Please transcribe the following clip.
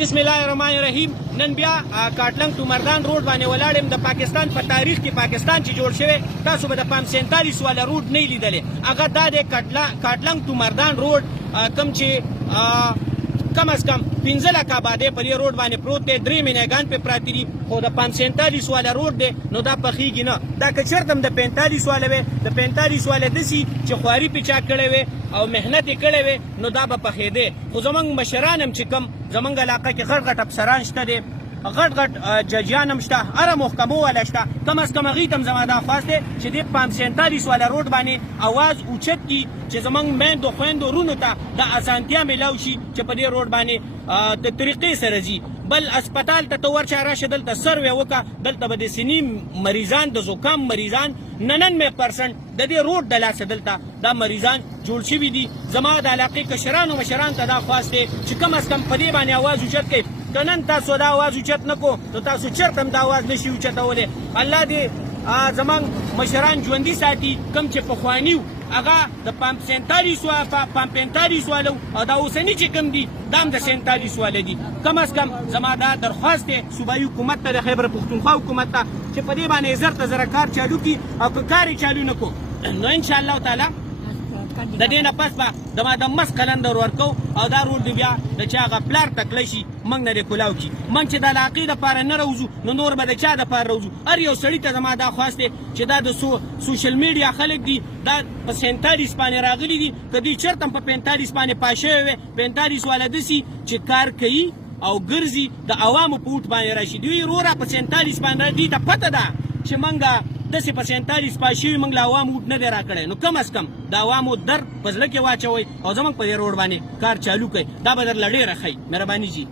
بسم الله الرحمن الرحیم. نن بیا کاټلنګ تو مردان روډ باندې ولاړم. د پاکستان په تاریخ کې پاکستان چې جوړ شوی تاسو به د 45 والا روډ نه لیدلې. هغه دا د کاټلنګ تو مردان روډ کم چې کم از کم 15 لک آبادۍ په دې روډ باندې پروت دی. 3 میناګان په پراته دي، خو د 45 والا روډ دی نو دا پخېږي نه. دا که چېرته هم د 45 والا وی، د 45 والا داسې چې خواري پې چا کړی وی او محنت یې کړی وی نو دا به پخېدی. خو زموږ مشران هم چې کم زموږ علاقه کې غټ غټ افسران شته دی، غټ غټ ججیان هم شته، هره محکمو والا شته. کم از کم هغوی ته هم زما دا خواست دی چې دې 45 والا روډ باندې اواز اوچت کړي چې زموږ میندو خویندو وروڼو ته د اسانتیا میلاو شي چې په دې روډ باندې د طریقې سره ځي. بل اسپتال ته ورشه راشه، دلته سروې وکړه، دلته به د سینې مریضان، د زکام مریضان 99% د دې روډ د لاسه دلته دا مریضان جوړ شوي دي. زما د علاقې کشرانو مشران ته دا خواست دی چې کم از کم په دې باندې اواز اوچت کړئ. که نن تاسو دا اواز اوچت نه کو نو تاسو چېرته هم دا اواز نشي اوچتولی. الله دې زموږ مشران ژوندي ساتي. کوم چې پخواني وو هغه د 45 والو او دا اوسني چې کوم دي دا هم د 47 واله دي. کم از کم زما دا درخواست دی صوبایي حکومت ته، د خیبر پښتونخوا حکومت ته، چې په دې باندې زر ته زره کار چالو کړي او که کار یې چالو نه کو نو انشاءالله تعالی د دې نه پس به د مس قلندر ورکو او دا روډ دی بیا د چا هغه پلار تکلی شي موږ نه دې کولاو کړي. موږ چې د علاقې دپاره نه راوځو نو نور به د چا دپاره راوځو. هر یو سړي ته زما دا خواست دی چې دا د سوشل میډیا خلک دي، دا په 47 باندې راغلي دي. که دوی چېرته هم په 45 باندې پاس شوی وی، 45 والا داسې چې کار کوي او ګرځي د عوامو په اوټ باندې راشي. دوی وروره په 47 باندې دوی ته پته ده چې موږ داسې په 47 پاس شوي موږ له عوامو اوټ نه دی راکړی. نو کم از کم د عوامو در په زړه کې واچوئ او زموږ په دې روډ باندې کار چالو کړئ. دا به درله ډېره ښایي. مهرباني جي.